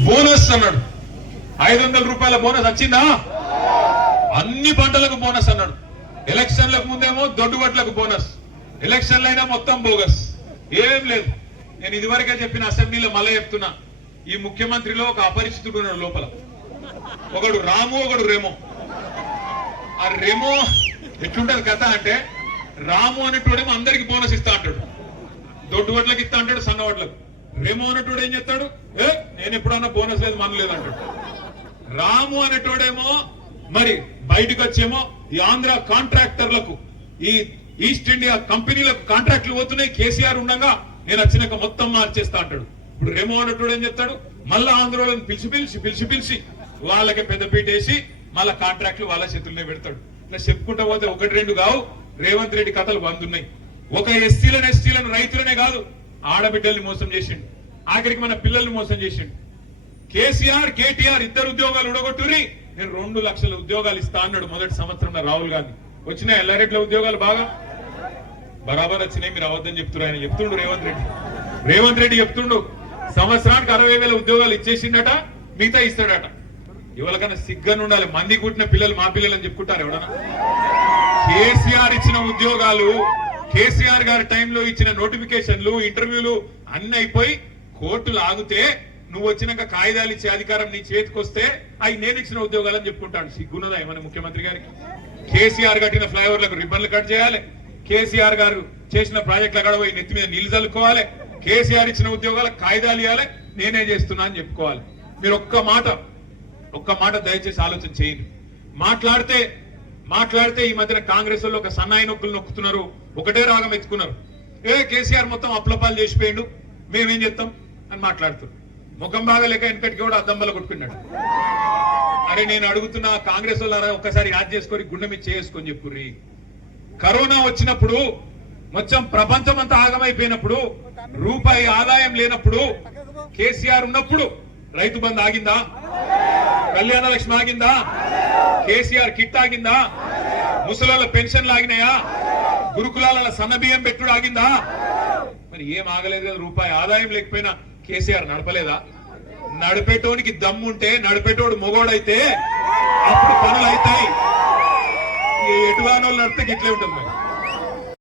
Bonus అన్నాడు. ఐదు వందల రూపాయల బోనస్ వచ్చిందా? అన్ని పంటలకు బోనస్ అన్నాడు. ఎలక్షన్లకు ముందేమో దొడ్డుబట్లకు బోనస్. ఎలక్షన్లు అయినా మొత్తం బోగస్. ఏం లేదు. నేను ఇదివరకే చెప్పిన అసెంబ్లీలో మళ్ళీ చెప్తున్నా. ఈ ముఖ్యమంత్రిలో ఒక అపరిచితుడు ఉన్నాడు లోపల. ఒకడు రాము ఒకడు రేమో. ఆ రేమో ఎట్లుంటది కథ అంటే రాము అనేటోడేమో అందరికి బోనస్ ఇస్తా అంటాడు. దొడ్డు వడ్లకు ఇస్తా అంటాడు సన్న వడ్లకు. రెమో అనేటోడు ఏం చెప్తాడు ఏ? నేను ఎప్పుడన్నా బోనస్ లేదు మనలేదు అంటాడు రాము అనేటోడేమో మరి బయటకు వచ్చేమో ఈ ఆంధ్ర కాంట్రాక్టర్లకు ఈ ఈస్ట్ ఇండియా కంపెనీలకు కాంట్రాక్ట్లు పోతున్నాయి కేసీఆర్ ఉండగా నేను వచ్చినాక మొత్తం మార్చేస్తా అంటాడు. ఇప్పుడు రెమో అనేటోడు ఏం చెప్తాడు? మళ్ళా ఆంధ్రలో పిలిచి పిలిచి పిలిచి పిలిచి వాళ్ళకి పెద్దపీట వేసి మళ్ళా కాంట్రాక్ట్లు వాళ్ళ చేతుల్లోనే పెడతాడు. ఇట్లా చెప్పుకుంటా పోతే ఒకటి రెండు కావు రేవంత్ రెడ్డి కథలు వందున్నాయి. ఒక ఎస్సీలను ఎస్టీలను రైతులనే కాదు ఆడబిడ్డల్ని మోసం చేసిండు. ఆఖరికి మన పిల్లల్ని మోసం చేసిండు. కేసీఆర్ కేటీఆర్ ఇద్దరు ఉద్యోగాలు ఉడగొట్టురి నేను రెండు లక్షల ఉద్యోగాలు ఇస్తా అన్నాడు మొదటి సంవత్సరంలో రాహుల్ గాంధీ. వచ్చినాయి ఎల్లారెడ్ల ఉద్యోగాలు బాగా? బరాబర్ వచ్చినాయి మీరు అవద్దని చెప్తున్నారు ఆయన. చెప్తుండు రేవంత్ రెడ్డి. రేవంత్ రెడ్డి చెప్తుండు సంవత్సరానికి అరవై వేల ఉద్యోగాలు ఇచ్చేసిండట మిగతా ఇస్తాడట. ఎవరికైనా సిగ్గను ఉండాలి. మంది కుట్టిన పిల్లలు మా పిల్లలు అని చెప్పుకుంటారు ఎవడన్నా. కేసీఆర్ ఇచ్చిన ఉద్యోగాలు కేసీఆర్ గారి టైంలో ఇచ్చిన నోటిఫికేషన్లు ఇంటర్వ్యూలు అన్ని అయిపోయి కోర్టులు ఆగితే నువ్వు వచ్చినాక కాగితాలు ఇచ్చే అధికారం నీ చేతికి వస్తే అవి నేను ఇచ్చిన ఉద్యోగాలని చెప్పుకుంటాడు. సిగ్గున్నదా ఏమన్నా ముఖ్యమంత్రి గారికి? కేసీఆర్ కట్టిన ఫ్లైఓవర్లకు రిబ్బన్లు కట్ చేయాలి. కేసీఆర్ గారు చేసిన ప్రాజెక్టులు అక్కడ పోయి నెత్తి మీద నీళ్ళు చల్లుకోవాలి. కేసీఆర్ ఇచ్చిన ఉద్యోగాలకు కాగితాలు ఇవ్వాలి. నేనే చేస్తున్నా అని చెప్పుకోవాలి. మీరు ఒక్క మాట ఒక్క మాట దయచేసి ఆలోచన చేయండి. మాట్లాడితే మాట్లాడితే ఈ మధ్యన కాంగ్రెస్ వాళ్ళు ఒక సన్నాయి నొక్కులు నొక్కుతున్నారు. ఒకటే రాగం ఎత్తుకున్నారు. ఏ కేసీఆర్ మొత్తం అప్లపాలు చేసిపోయిండు. మేమేం చేస్తాం? అని మాట్లాడుతున్నాడు ముఖం బాగా లేక వెనకటికి కూడా అద్దంబల కొట్టుకున్నాడు. అరే నేను అడుగుతున్నా కాంగ్రెస్ వాళ్ళ ఒక్కసారి యాద్ చేసుకొని గుండె మీద చేసుకొని చెప్పుర్రి. కరోనా వచ్చినప్పుడు మొత్తం ప్రపంచం అంతా ఆగమైపోయినప్పుడు రూపాయి ఆదాయం లేనప్పుడు కేసీఆర్ ఉన్నప్పుడు రైతు బంద్ ఆగిందా? కళ్యాణ లక్ష్మి ఆగిందా? కేసీఆర్ కిట్ ఆగిందా? ముసలాల పెన్షన్లు ఆగినాయా? గురుకులాల సన్న బియ్యం పెట్టుడు ఆగిందా? మరి ఏం ఆగలేదు కదా రూపాయి ఆదాయం లేకపోయినా కేసీఆర్ నడపలేదా? నడిపేటోనికి దమ్ముంటే నడిపేటోడు మొగోడైతే అప్పుడు పనులు అవుతాయి ఎటువానోళ్ళు నడిపితే గిట్లే ఉంటుంది